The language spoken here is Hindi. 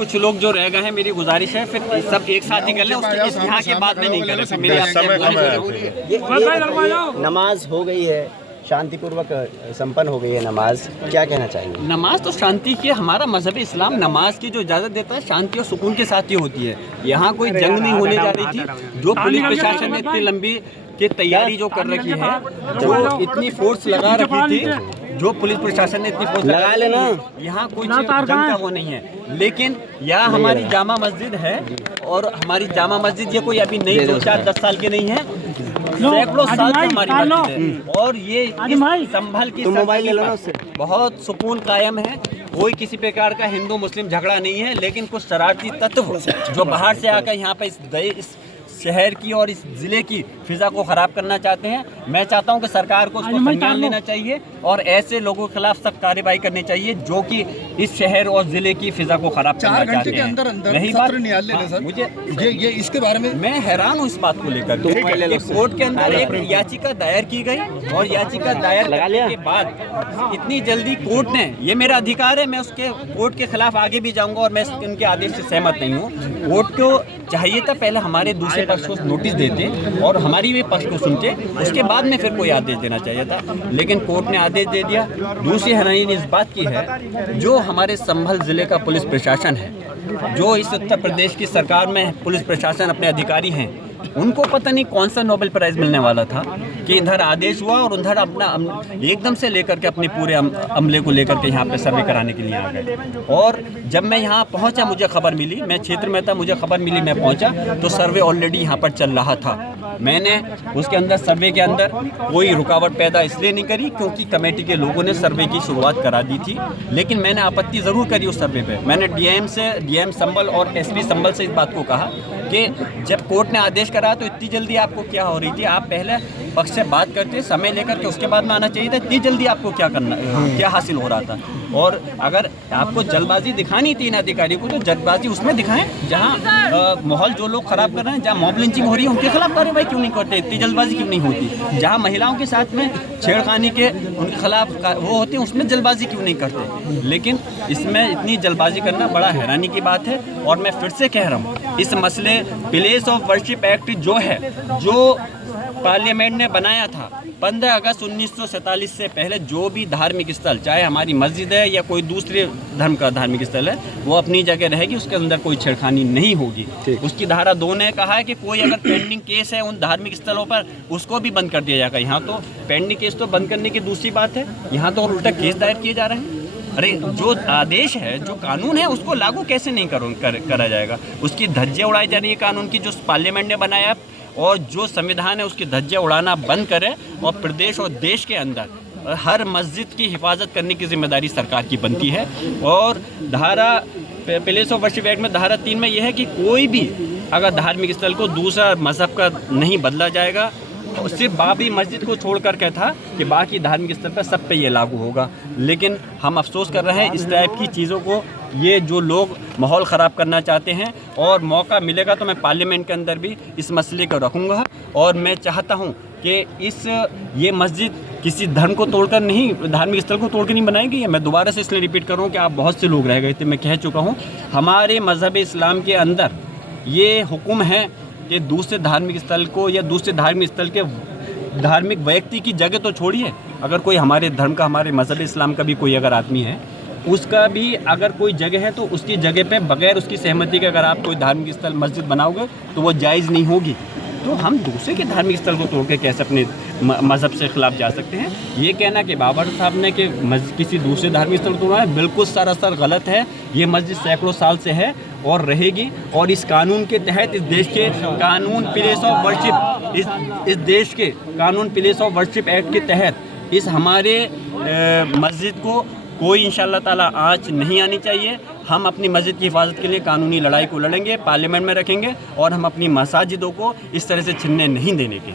कुछ लोग जो रह गए हैं, मेरी गुजारिश है फिर सब एक साथ ही कर लें, उसके यहाँ के बाद में नहीं करें। फिर मेरी आपसे नमाज हो गई है, शांतिपूर्वक संपन्न हो गई है नमाज, क्या कहना चाहिए? नमाज तो शांति की, हमारा मजहब इस्लाम नमाज की जो इजाज़त देता है शांति और सुकून के साथ ही होती है। यहाँ कोई जंग नहीं होने जा रही थी। जो पुलिस प्रशासन ने इतनी लंबी की तैयारी जो कर रखी है, जो इतनी फोर्स लगा रखी थी, जो पुलिस प्रशासन ने इतनी फोर्स लगा लेना, यहाँ कोई जंग का वो नहीं है। लेकिन यहाँ हमारी जामा मस्जिद है, और हमारी जामा मस्जिद ये कोई अभी नहीं 2-4-10 साल की नहीं है, सैकड़ों साल से हमारी मस्जिद है। और ये संभल की बहुत सुकून कायम है। कोई किसी प्रकार का हिंदू मुस्लिम झगड़ा नहीं है, लेकिन कुछ शरारती तत्व जो बाहर से आकर यहाँ पे इस शहर की और इस ज़िले की फिज़ा को ख़राब करना चाहते हैं। मैं चाहता हूं कि सरकार को उसको संज्ञान लेना चाहिए और ऐसे लोगों के खिलाफ सख्त कार्रवाई करनी चाहिए जो कि इस शहर और ज़िले की फिज़ा को ख़राब करना चाहते हैं। 4 घंटे के अंदर नहीं बात सर, मुझे ये इसके बारे में मैं हैरान हूँ इस बात को लेकर। कोर्ट के अंदर एक याचिका दायर की गई और याचिका दायर करने के बाद इतनी जल्दी कोर्ट ने, ये मेरा अधिकार है, मैं उसके कोर्ट के खिलाफ आगे भी जाऊँगा और मैं इनके आदेश से सहमत नहीं हूँ। कोर्ट को चाहिए था पहले हमारे दूसरे पक्ष को नोटिस देते और हमारी भी पक्ष को सुनते, उसके बाद में फिर कोई आदेश देना चाहिए था, लेकिन कोर्ट ने आदेश दे दिया। दूसरी हैरानी इस बात की है, जो हमारे संभल ज़िले का पुलिस प्रशासन है, जो इस उत्तर प्रदेश की सरकार में पुलिस प्रशासन अपने अधिकारी हैं, उनको पता नहीं कौन सा नोबेल प्राइज़ मिलने वाला था कि इधर आदेश हुआ और उधर अपना एकदम से लेकर के अपने पूरे अमले को लेकर के यहाँ पे सर्वे कराने के लिए आ गए। और जब मैं यहाँ पहुँचा, मुझे खबर मिली, मैं क्षेत्र में था, मुझे खबर मिली, मैं पहुँचा तो सर्वे ऑलरेडी यहाँ पर चल रहा था। मैंने उसके अंदर सर्वे के अंदर कोई रुकावट पैदा इसलिए नहीं करी क्योंकि कमेटी के लोगों ने सर्वे की शुरुआत करा दी थी, लेकिन मैंने आपत्ति ज़रूर करी उस सर्वे पे। मैंने डीएम संभल और एसपी संभल से इस बात को कहा कि जब कोर्ट ने आदेश करा तो इतनी जल्दी आपको क्या हो रही थी? आप पहले पक्ष से बात करते, समय लेकर के उसके बाद में आना चाहिए था। इतनी जल्दी आपको क्या करना, क्या हासिल हो रहा था? और अगर आपको जल्दबाजी दिखानी थी इन अधिकारी को, तो जल्दबाजी उसमें दिखाएं जहां माहौल जो लोग खराब कर रहे हैं, जहां मॉब लिंचिंग हो रही है, उनके खिलाफ कार्रवाई क्यों नहीं करते? इतनी जल्दबाजी क्यों नहीं होती? जहां महिलाओं के साथ में छेड़खानी के उनके खिलाफ वो होते हैं, उसमें जल्दबाजी क्यों नहीं करते? लेकिन इसमें इतनी जल्दबाजी करना बड़ा हैरानी की बात है। और मैं फिर से कह रहा हूँ, इस मसले प्लेस ऑफ वर्शिप एक्ट जो है, जो पार्लियामेंट ने बनाया था 15 अगस्त 1947 से पहले, जो भी धार्मिक स्थल, चाहे हमारी मस्जिद है या कोई दूसरे धर्म का धार्मिक स्थल है, वो अपनी जगह रहेगी, उसके अंदर कोई छेड़खानी नहीं होगी। उसकी धारा 2 ने कहा है कि कोई अगर पेंडिंग केस है उन धार्मिक स्थलों पर, उसको भी बंद कर दिया जाएगा। यहाँ तो पेंडिंग केस तो बंद करने की दूसरी बात है, यहाँ तो उल्टा केस दायर किए जा रहे हैं। अरे जो आदेश है, जो कानून है, उसको लागू कैसे नहीं करा जाएगा? उसकी धज्जियाँ उड़ाई जा रही है कानून की, जो पार्लियामेंट ने बनाया, और जो संविधान है उसकी धज्जियाँ उड़ाना बंद करे और प्रदेश और देश के अंदर हर मस्जिद की हिफाजत करने की जिम्मेदारी सरकार की बनती है। और धारा प्लेस ऑफ वर्शिप एक्ट में धारा 3 में यह है कि कोई भी अगर धार्मिक स्थल को दूसरा मजहब का नहीं बदला जाएगा, सिर्फ बाबरी मस्जिद को छोड़ कर के था कि बाकी धार्मिक स्थल पर सब पे ये लागू होगा। लेकिन हम अफसोस कर रहे हैं इस टाइप की चीज़ों को, ये जो लोग माहौल ख़राब करना चाहते हैं, और मौका मिलेगा तो मैं पार्लियामेंट के अंदर भी इस मसले को रखूँगा। और मैं चाहता हूँ कि ये मस्जिद किसी धर्म को तोड़कर नहीं, धार्मिक स्थल को तोड़कर नहीं बनाई गई है। मैं दोबारा से इसलिए रिपीट कर रहा हूँ कि आप बहुत से लोग रह गए थे, मैं कह चुका हूँ, हमारे मज़हब इस्लाम के अंदर ये हुक्म है कि दूसरे धार्मिक स्थल को या दूसरे धार्मिक स्थल के धार्मिक व्यक्ति की जगह तो छोड़िए, अगर कोई हमारे धर्म का, हमारे मज़हब इस्लाम का भी कोई अगर आदमी है, उसका भी अगर कोई जगह है तो उसकी जगह पे बगैर उसकी सहमति के अगर आप कोई धार्मिक स्थल मस्जिद बनाओगे तो वो जायज़ नहीं होगी। तो हम दूसरे के धार्मिक स्थल को तोड़ के कैसे अपने मज़हब से खिलाफ जा सकते हैं? ये कहना कि बाबर साहब ने कि किसी दूसरे धार्मिक स्थल को तोड़ा है, बिल्कुल सरासर गलत है। ये मस्जिद सैकड़ों साल से है और रहेगी, और इस कानून के तहत, इस देश के कानून प्लेस ऑफ वर्शिप, इस देश के कानून प्लेस ऑफ वर्शिप एक्ट के तहत इस हमारे मस्जिद को कोई इंशाअल्लाह ताला आँच नहीं आनी चाहिए। हम अपनी मस्जिद की हिफाजत के लिए कानूनी लड़ाई को लड़ेंगे, पार्लियामेंट में रखेंगे, और हम अपनी मसाजिदों को इस तरह से छिनने नहीं देने के।